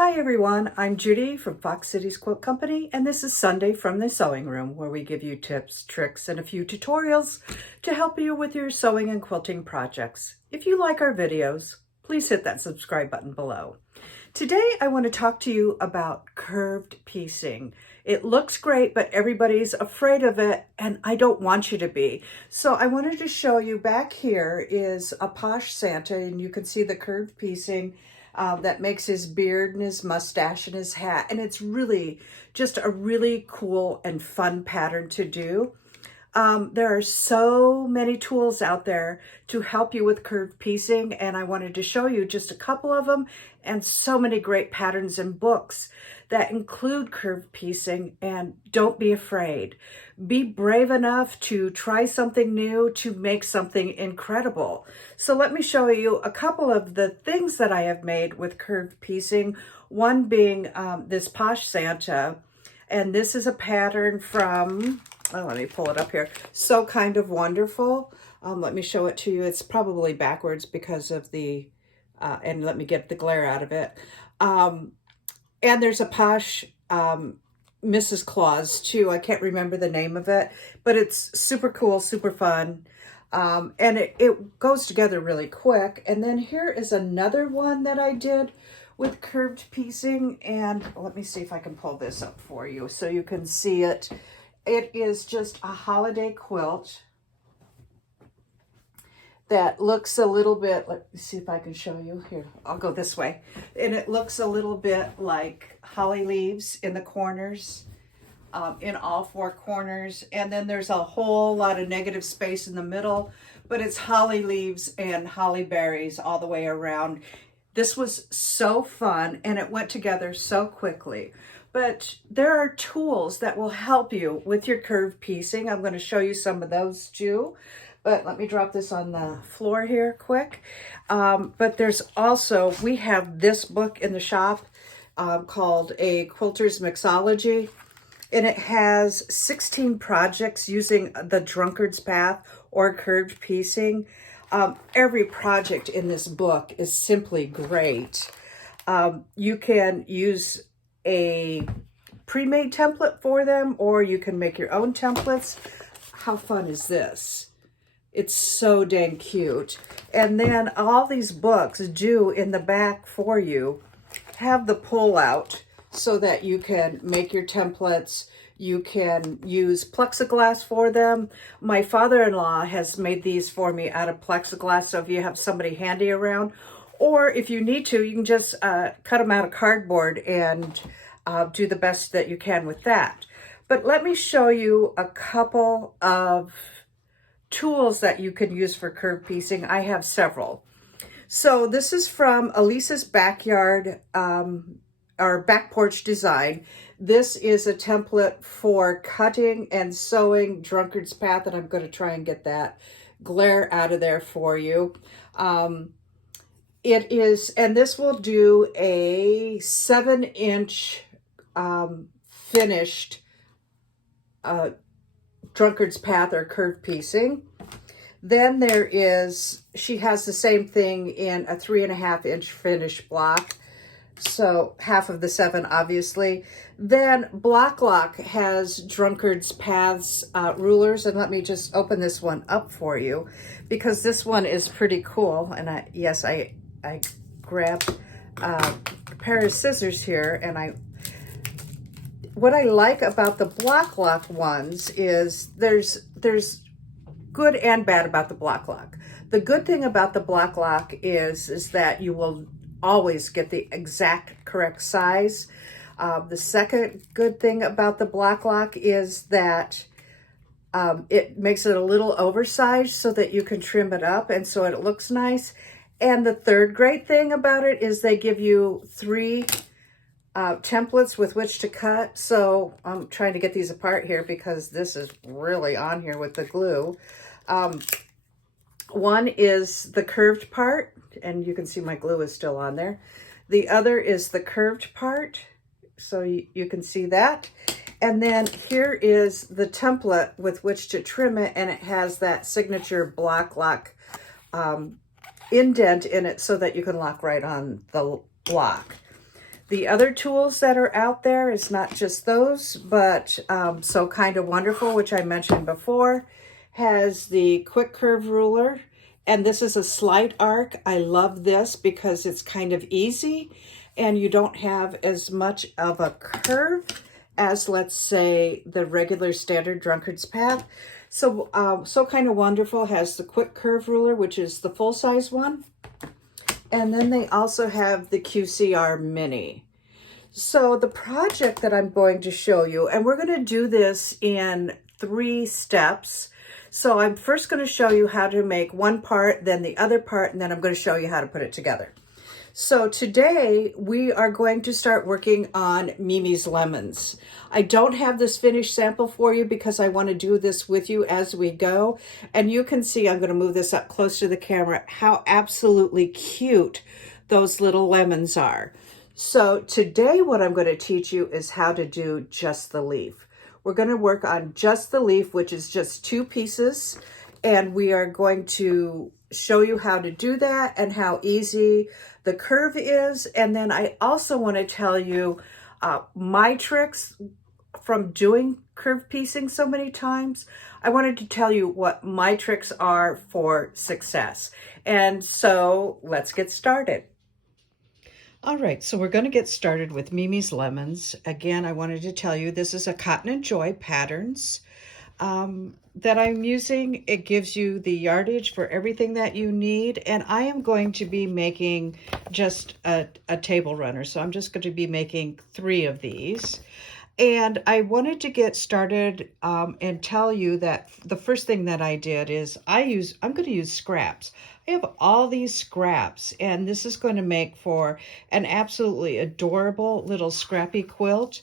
Hi everyone, I'm Judy from Fox Cities Quilt Company, and this is Sunday from the Sewing Room, where we give you tips, tricks, and a few tutorials to help you with your sewing and quilting projects. If you like our videos, please hit that subscribe button below. Today I want to talk to you about curved piecing. It looks great, but everybody's afraid of it, and I don't want you to be. So I wanted to show you, back here is a Posh Santa, and you can see the curved piecing that makes his beard and his mustache and his hat. And it's really just a really cool and fun pattern to do. There are so many tools out there to help you with curved piecing, and I wanted to show you just a couple of them, and so many great patterns and books that include curved piecing. And don't be afraid. Be brave enough to try something new, to make something incredible. So let me show you a couple of the things that I have made with curved piecing, one being this Posh Santa. And this is a pattern from, oh, let me pull it up here. So Kind of Wonderful. Let me show it to you. It's probably backwards because of the, and let me get the glare out of it. And there's a Posh Mrs. Claus too. I can't remember the name of it, but it's super cool, super fun. And it goes together really quick. And then here is another one that I did with curved piecing, and let me see if I can pull this up for you so you can see it. It is just a holiday quilt that looks a little bit, let me see if I can show you here. I'll go this way. And it looks a little bit like holly leaves in the corners, in all four corners. And then there's a whole lot of negative space in the middle, but it's holly leaves and holly berries all the way around. This was so fun, and it went together so quickly. But there are tools that will help you with your curved piecing. I'm going to show you some of those too. But let me drop this on the floor here quick. But there's also, we have this book in the shop called A Quilter's Mixology. And it has 16 projects using the Drunkard's Path or curved piecing. Every project in this book is simply great. You can use a pre-made template for them, or you can make your own templates. How fun is this? It's so dang cute. And then all these books do in the back for you have the pull out so that you can make your templates. You can use plexiglass for them. My father-in-law has made these for me out of plexiglass, so if you have somebody handy around, or if you need to, you can just cut them out of cardboard and do the best that you can with that. But let me show you a couple of tools that you can use for curved piecing. I have several. So this is from Elisa's Backyard, our back porch design. This is a template for cutting and sewing Drunkard's Path, and I'm going to try and get that glare out of there for you. It is, and this will do a 7-inch finished Drunkard's Path or curved piecing. Then there is, she has the same thing in a 3.5-inch finished block. So half of the 7, obviously. Then Block Lock has Drunkard's Paths rulers, and let me just open this one up for you because this one is pretty cool. And I grabbed a pair of scissors here, and what I like about the Block Lock ones is there's good and bad about the Block Lock. The good thing about the Block Lock is that you will always get the exact correct size. The second good thing about the Block Lock is that it makes it a little oversized so that you can trim it up, and so it looks nice. And the third great thing about it is they give you 3 templates with which to cut. So I'm trying to get these apart here because this is really on here with the glue. One is the curved part, and you can see my glue is still on there. The other is the curved part, so you can see that. And then here is the template with which to trim it, and it has that signature Block Lock indent in it so that you can lock right on the block. the other tools that are out there. It's not just those, but So Kind of Wonderful, which I mentioned before, has the quick curve ruler, and this is a slight arc. I love this because it's kind of easy and you don't have as much of a curve as, let's say, the regular standard drunkard's path. So So Kind of Wonderful has the quick curve ruler, which is the full-size one. And then they also have the QCR Mini. So the project that I'm going to show you, and we're going to do this in 3 steps. So I'm first going to show you how to make one part, then the other part, and then I'm going to show you how to put it together. So today we are going to start working on Mimi's Lemons. I don't have this finished sample for you because I want to do this with you as we go. And you can see, I'm going to move this up close to the camera, how absolutely cute those little lemons are. So today what I'm going to teach you is how to do just the leaf. We're going to work on just the leaf, which is just 2 pieces. And we are going to show you how to do that and how easy the curve is. And then I also want to tell you my tricks from doing curve piecing so many times. I wanted to tell you what my tricks are for success. And so let's get started. All right, so we're going to get started with Mimi's Lemons. Again, I wanted to tell you this is a Cotton and Joy Patterns that I'm using. It gives you the yardage for everything that you need, and I am going to be making just a table runner. So I'm just going to be making 3 of these. And I wanted to get started and tell you that the first thing that I did is I'm going to use scraps. I have all these scraps, and this is going to make for an absolutely adorable little scrappy quilt.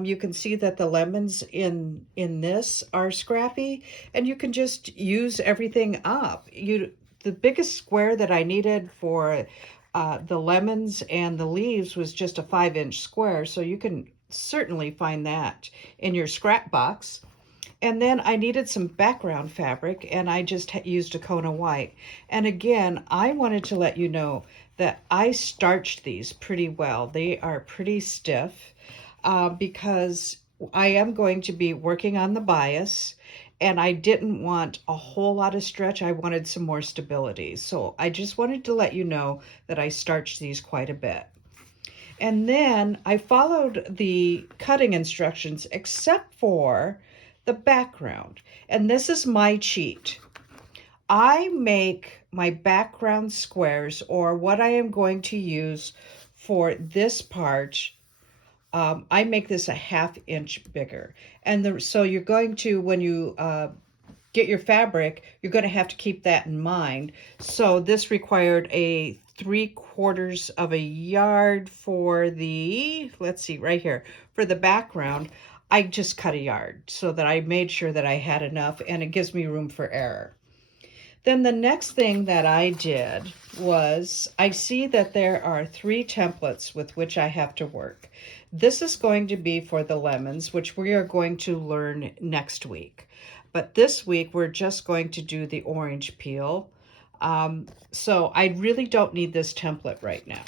You can see that the lemons in this are scrappy, and you can just use everything up. The biggest square that I needed for the lemons and the leaves was just a 5-inch square, so you can certainly find that in your scrap box. And then I needed some background fabric, and I just used a Kona white. And again, I wanted to let you know that I starched these pretty well. They are pretty stiff because I am going to be working on the bias, and I didn't want a whole lot of stretch. I wanted some more stability. So I just wanted to let you know that I starched these quite a bit. And then I followed the cutting instructions except for the background. And this is my cheat. I make my background squares, or what I am going to use for this part, I make this a 1/2 inch bigger. And so you're going to, when you get your fabric, you're going to have to keep that in mind. So this required a 3/4 of a yard for the, let's see, right here, for the background. I just cut a yard so that I made sure that I had enough, and it gives me room for error. Then the next thing that I did was, I see that there are 3 templates with which I have to work. This is going to be for the lemons, which we are going to learn next week. But this week, we're just going to do the orange peel. So I really don't need this template right now.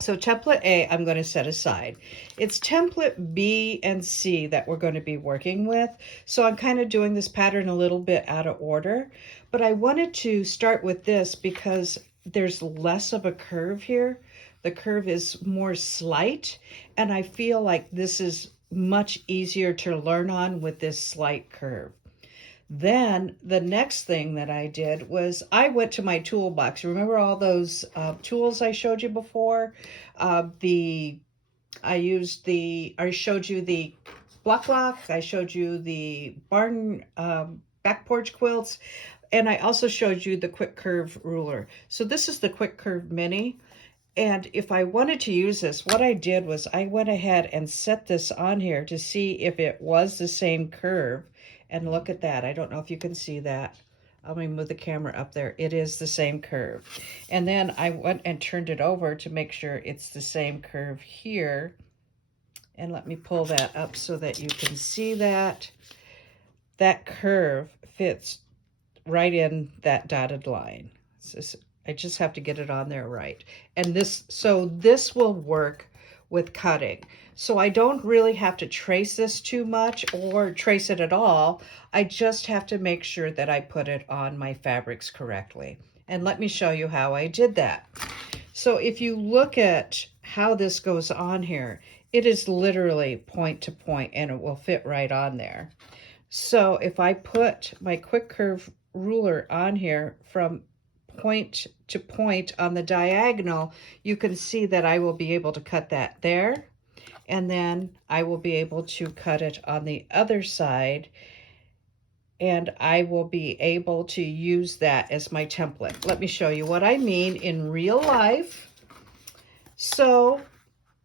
So template A, I'm going to set aside. It's template B and C that we're going to be working with. So I'm kind of doing this pattern a little bit out of order, but I wanted to start with this because there's less of a curve here. The curve is more slight, and I feel like this is much easier to learn on with this slight curve. Then the next thing that I did was I went to my toolbox. Remember all those tools I showed you before? I showed you the block, I showed you the barn back porch quilts, and I also showed you the quick curve ruler. So this is the quick curve mini. And if I wanted to use this, what I did was I went ahead and set this on here to see if it was the same curve. And look at that. I don't know if you can see that. I'm going to move the camera up there. It is the same curve. And then I went and turned it over to make sure it's the same curve here. And let me pull that up so that you can see that. That curve fits right in that dotted line. I just have to get it on there right. And this will work with cutting. So I don't really have to trace this too much or trace it at all. I just have to make sure that I put it on my fabrics correctly. And let me show you how I did that. So if you look at how this goes on here, it is literally point to point and it will fit right on there. So if I put my quick curve ruler on here from point to point on the diagonal, you can see that I will be able to cut that there. And then I will be able to cut it on the other side. And I will be able to use that as my template. Let me show you what I mean in real life. So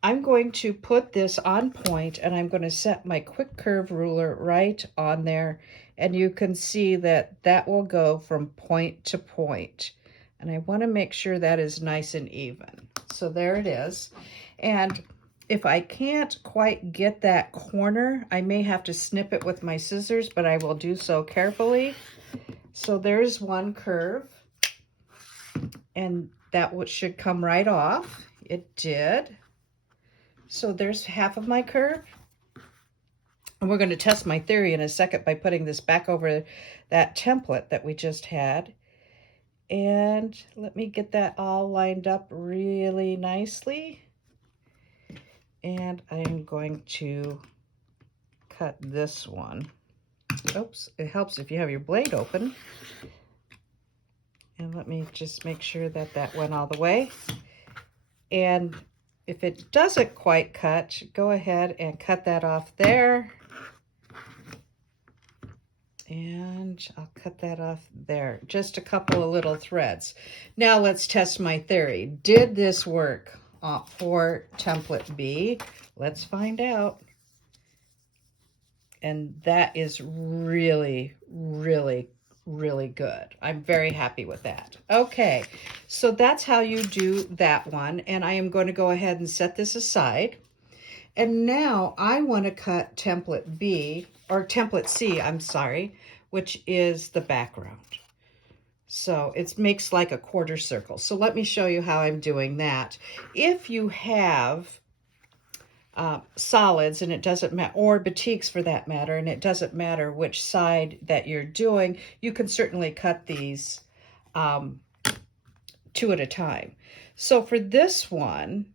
I'm going to put this on point and I'm going to set my quick curve ruler right on there. And you can see that that will go from point to point. And I want to make sure that is nice and even. So there it is. And if I can't quite get that corner, I may have to snip it with my scissors, but I will do so carefully. So there's one curve. And that should come right off. It did. So there's half of my curve. And we're going to test my theory in a second by putting this back over that template that we just had. And let me get that all lined up really nicely. And I'm going to cut this one. Oops, it helps if you have your blade open. And let me just make sure that that went all the way. And if it doesn't quite cut, go ahead and cut that off there. And I'll cut that off there. Just a couple of little threads. Now let's test my theory. Did this work for template B? Let's find out. And that is really, really, really good. I'm very happy with that. Okay, so that's how you do that one. And I am going to go ahead and set this aside. And now I want to cut template B, or template C, I'm sorry, which is the background. So it makes like a quarter circle. So let me show you how I'm doing that. If you have solids, and it doesn't matter, or batiks for that matter, and it doesn't matter which side that you're doing, you can certainly cut these two at a time. So for this one,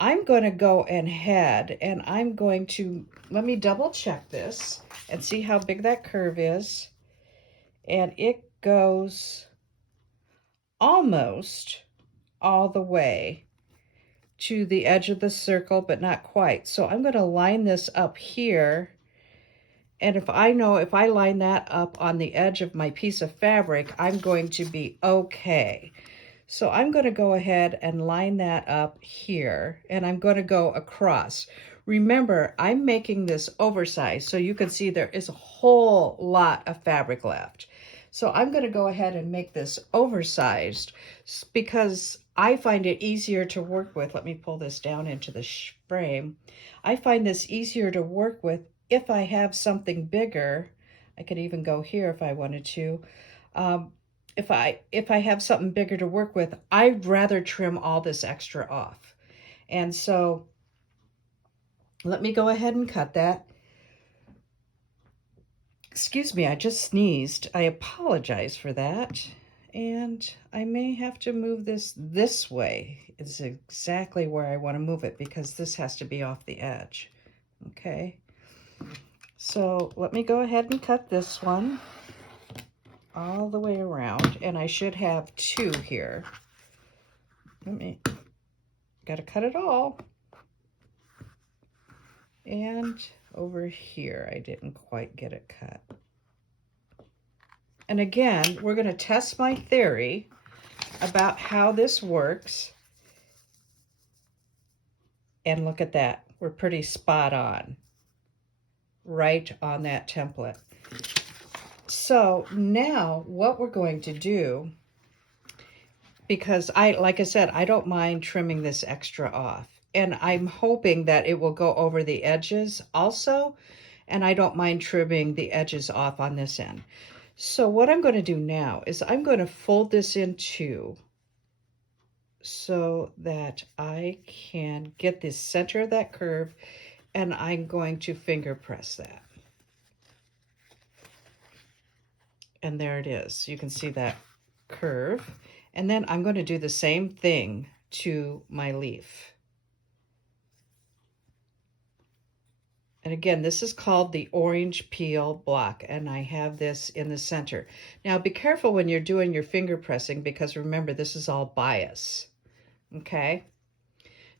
I'm going to go ahead and I'm going to, let me double check this and see how big that curve is. And it goes almost all the way to the edge of the circle, but not quite. So I'm going to line this up here. And if I line that up on the edge of my piece of fabric, I'm going to be okay. So I'm going to go ahead and line that up here, and I'm going to go across. Remember, I'm making this oversized, so you can see there is a whole lot of fabric left. So I'm going to go ahead and make this oversized because I find it easier to work with. Let me pull this down into the frame. I find this easier to work with if I have something bigger. I could even go here if I wanted to. If I have something bigger to work with, I'd rather trim all this extra off. And so let me go ahead and cut that. Excuse me, I just sneezed. I apologize for that. And I may have to move this way. It's exactly where I want to move it because this has to be off the edge. Okay. So let me go ahead and cut this one all the way around, and I should have two here. Gotta cut it all. And over here, I didn't quite get it cut. And again, we're gonna test my theory about how this works. And look at that, we're pretty spot on, right on that template. So now what we're going to do, because like I said, I don't mind trimming this extra off. And I'm hoping that it will go over the edges also. And I don't mind trimming the edges off on this end. So what I'm going to do now is I'm going to fold this in two. so that I can get the center of that curve, and I'm going to finger press that. And there it is. You can see that curve. And then I'm going to do the same thing to my leaf. And again, this is called the orange peel block, and I have this in the center. Now be careful when you're doing your finger pressing, because remember, this is all bias, okay?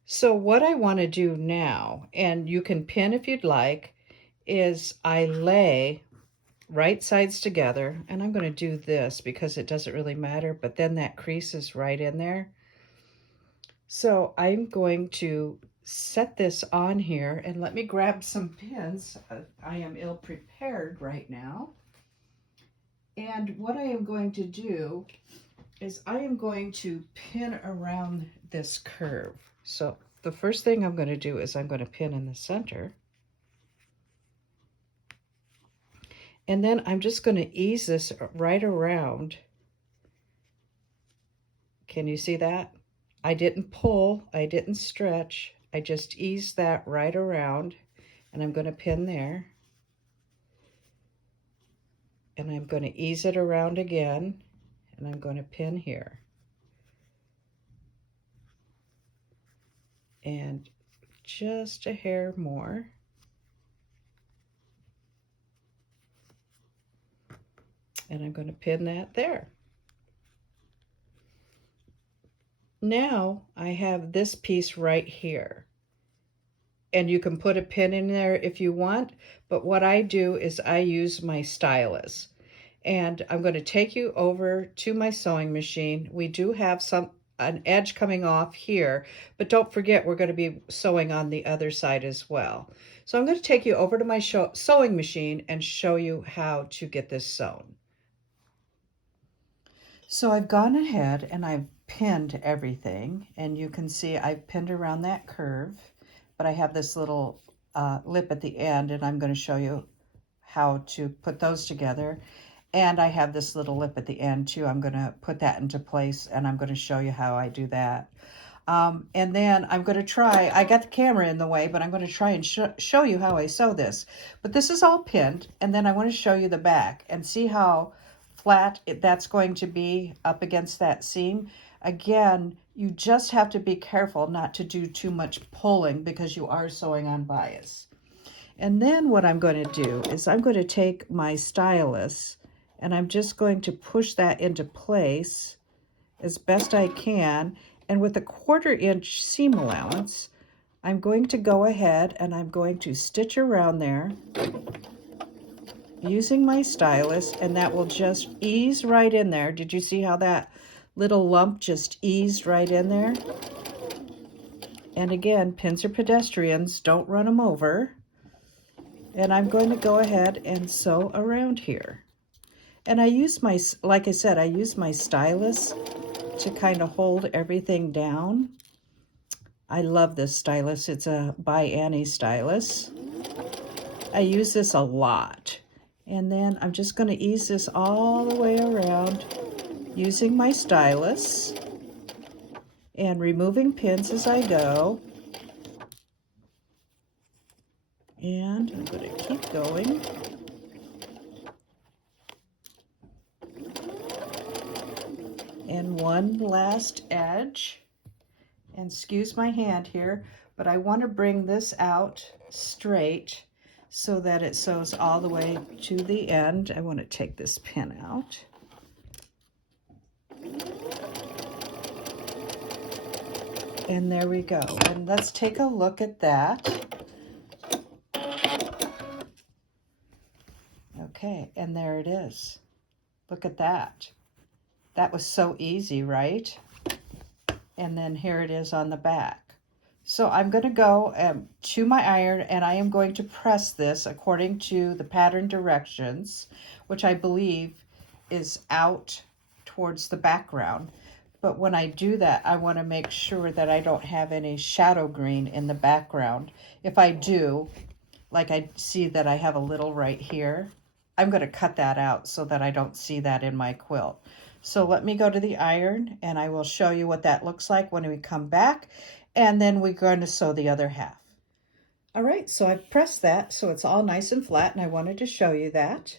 So what I want to do now, and you can pin if you'd like, is I lay right sides together, and I'm going to do this because it doesn't really matter, but then that crease is right in there. So I'm going to set this on here, and let me grab some pins. I am ill prepared right now. And what I am going to do is I am going to pin around this curve. So the first thing I'm going to do is I'm going to pin in the center. And then I'm just going to ease this right around. Can you see that? I didn't pull, I didn't stretch. I just eased that right around, and I'm going to pin there. And I'm going to ease it around again, and I'm going to pin here. And just a hair more. And I'm going to pin that there. Now I have this piece right here. And you can put a pin in there if you want, but what I do is I use my stylus. And I'm going to take you over to my sewing machine. We do have an edge coming off here, but don't forget we're going to be sewing on the other side as well. So I'm going to take you over to my sewing machine and show you how to get this sewn. So I've gone ahead and I've pinned everything, and you can see I've pinned around that curve, but I have this little lip at the end, and I'm going to show you how to put those together. And I have this little lip at the end too. I'm going to put that into place, and I'm going to show you how I do that. And then I'm going to try, I got the camera in the way, but I'm going to try and show you how I sew this. But this is all pinned, and then I want to show you the back and see how flat that's going to be up against that seam. Again, you just have to be careful not to do too much pulling because you are sewing on bias. And then what I'm going to do is I'm going to take my stylus, and I'm just going to push that into place as best I can. And with a 1/4 inch seam allowance, I'm going to go ahead and I'm going to stitch around there using my stylus, and that will just ease right in there. Did you see how that little lump just eased right in there? And again, pins are pedestrians, don't run them over. And I'm going to go ahead and sew around here. And I use my, like I said, I use my stylus to kind of hold everything down. I love this stylus. It's a by Annie stylus. I use this a lot. And then I'm just going to ease this all the way around using my stylus and removing pins as I go. And I'm going to keep going. And one last edge. And excuse my hand here, but I want to bring this out straight so that it sews all the way to the end. I want to take this pin out. And there we go. And let's take a look at that. Okay, and there it is. Look at that. That was so easy, right? And then here it is on the back. So I'm going to go to my iron, and I am going to press this according to the pattern directions, which I believe is out towards the background. But when I do that, I want to make sure that I don't have any shadow green in the background. If I do, like I see that I have a little right here, I'm going to cut that out so that I don't see that in my quilt. So let me go to the iron and I will show you what that looks like when we come back. And then we're going to sew the other half. All right, so I've pressed that so it's all nice and flat, and I wanted to show you that.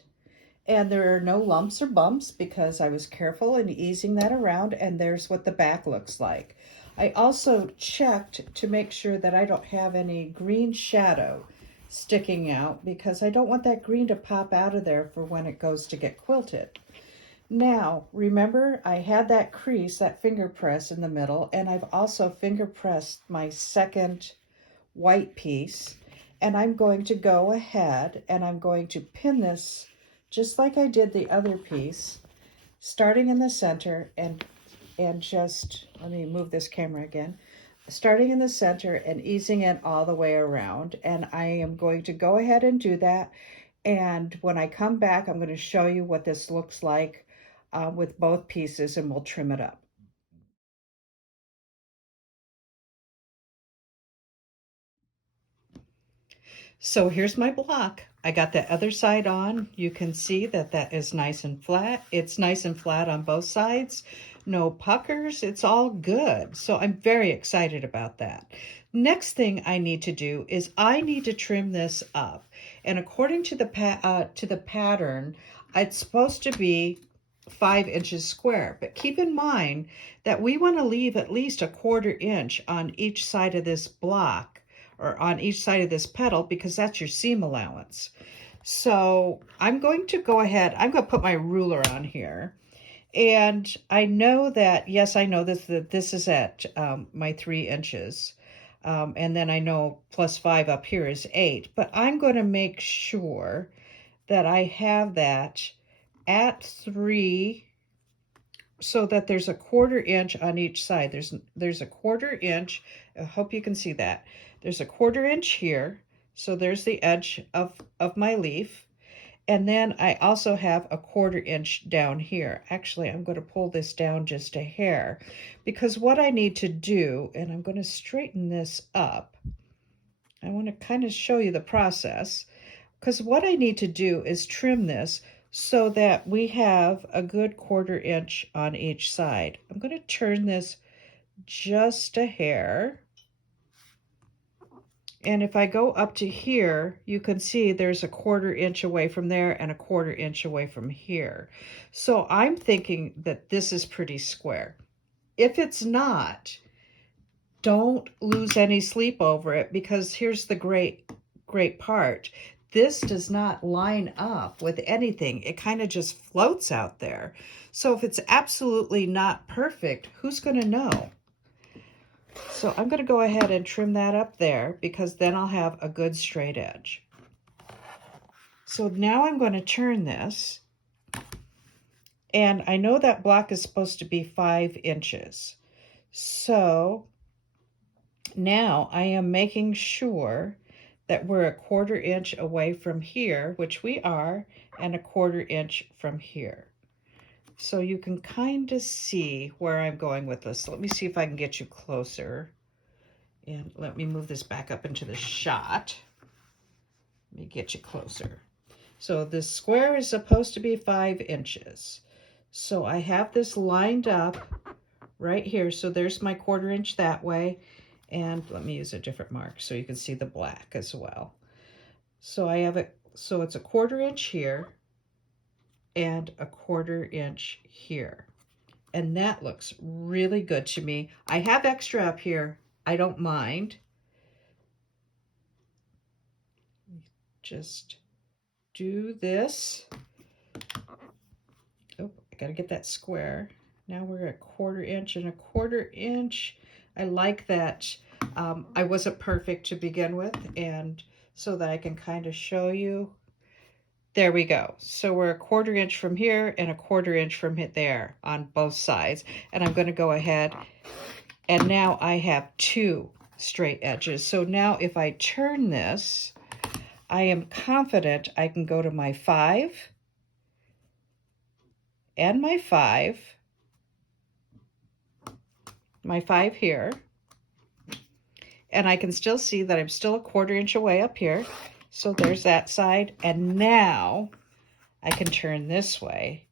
And there are no lumps or bumps because I was careful in easing that around, and there's what the back looks like. I also checked to make sure that I don't have any green shadow sticking out because I don't want that green to pop out of there for when it goes to get quilted. Now, remember I had that crease, that finger press in the middle, and I've also finger pressed my second white piece, and I'm going to go ahead and I'm going to pin this just like I did the other piece, starting in the center and just, let me move this camera again, starting in the center and easing it all the way around. And I am going to go ahead and do that. And when I come back, I'm going to show you what this looks like with both pieces, and we'll trim it up. So here's my block. I got the other side on. You can see that that is nice and flat. It's nice and flat on both sides. No puckers. It's all good. So I'm very excited about that. Next thing I need to do is I need to trim this up. And according to the pattern, it's supposed to be 5 inches square. But keep in mind that we want to leave at least a 1/4 inch on each side of this block, or on each side of this petal, because that's your seam allowance. So I'm going to go ahead, I'm going to put my ruler on here. And I know that, yes, I know that this is at my 3 inches. And then I know +5 up here is 8. But I'm going to make sure that I have that at 3, so that there's a 1/4 inch on each side. There's a 1/4 inch. I hope you can see that. There's a 1/4 inch here. So there's the edge of my leaf. And then I also have a 1/4 inch down here. Actually, I'm going to pull this down just a hair, because what I need to do, and I'm going to straighten this up. I want to kind of show you the process, because what I need to do is trim this so that we have a good 1/4 inch on each side. I'm going to turn this just a hair. And if I go up to here, you can see there's a 1/4 inch away from there and a 1/4 inch away from here. So I'm thinking that this is pretty square. If it's not, don't lose any sleep over it, because here's the great part. This does not line up with anything. It kind of just floats out there. So if it's absolutely not perfect, who's going to know? So I'm going to go ahead and trim that up there, because then I'll have a good straight edge. So now I'm going to turn this, and I know that block is supposed to be 5 inches. So now I am making sure that we're a 1/4 inch away from here, which we are, and a 1/4 inch from here. So you can kind of see where I'm going with this. Let me see if I can get you closer. And let me move this back up into the shot. Let me get you closer. So this square is supposed to be 5 inches. So I have this lined up right here. So there's my 1/4 inch that way. And let me use a different mark so you can see the black as well. So I have it, so it's a 1/4 inch here and a 1/4 inch here. And that looks really good to me. I have extra up here. I don't mind. Just do this. Oh, I gotta get that square. Now we're at 1/4 inch and a 1/4 inch. I like that. I wasn't perfect to begin with, and so that I can kind of show you. There we go. So we're a 1/4 inch from here and a 1/4 inch from there on both sides. And I'm going to go ahead, and now I have 2 straight edges. So now if I turn this, I am confident I can go to my 5 and my 5 here. And I can still see that I'm still a 1/4 inch away up here. So there's that side. And now I can turn this way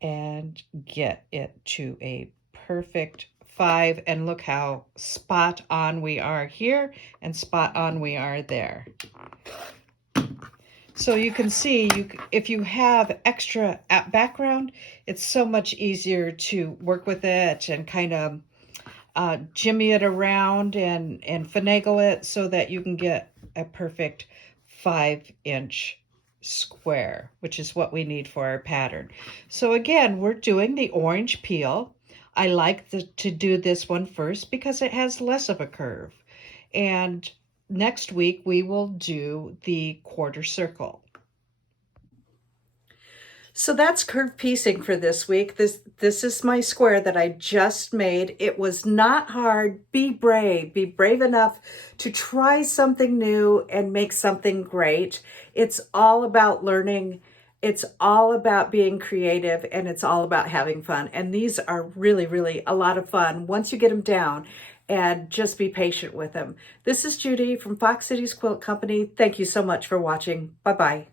and get it to a perfect 5. And look how spot on we are here and spot on we are there. So you can see, if you have extra background, it's so much easier to work with it and kind of jimmy it around and finagle it so that you can get a perfect 5-inch square, which is what we need for our pattern. So again, we're doing the orange peel. I like to do this one first because it has less of a curve. And next week we will do the quarter circle. So that's curved piecing for this week. This is my square that I just made. It was not hard. Be brave. Be brave enough to try something new and make something great. It's all about learning. It's all about being creative, and it's all about having fun. And these are really, really a lot of fun once you get them down, and just be patient with them. This is Judy from Fox Cities Quilt Company. Thank you so much for watching. Bye-bye.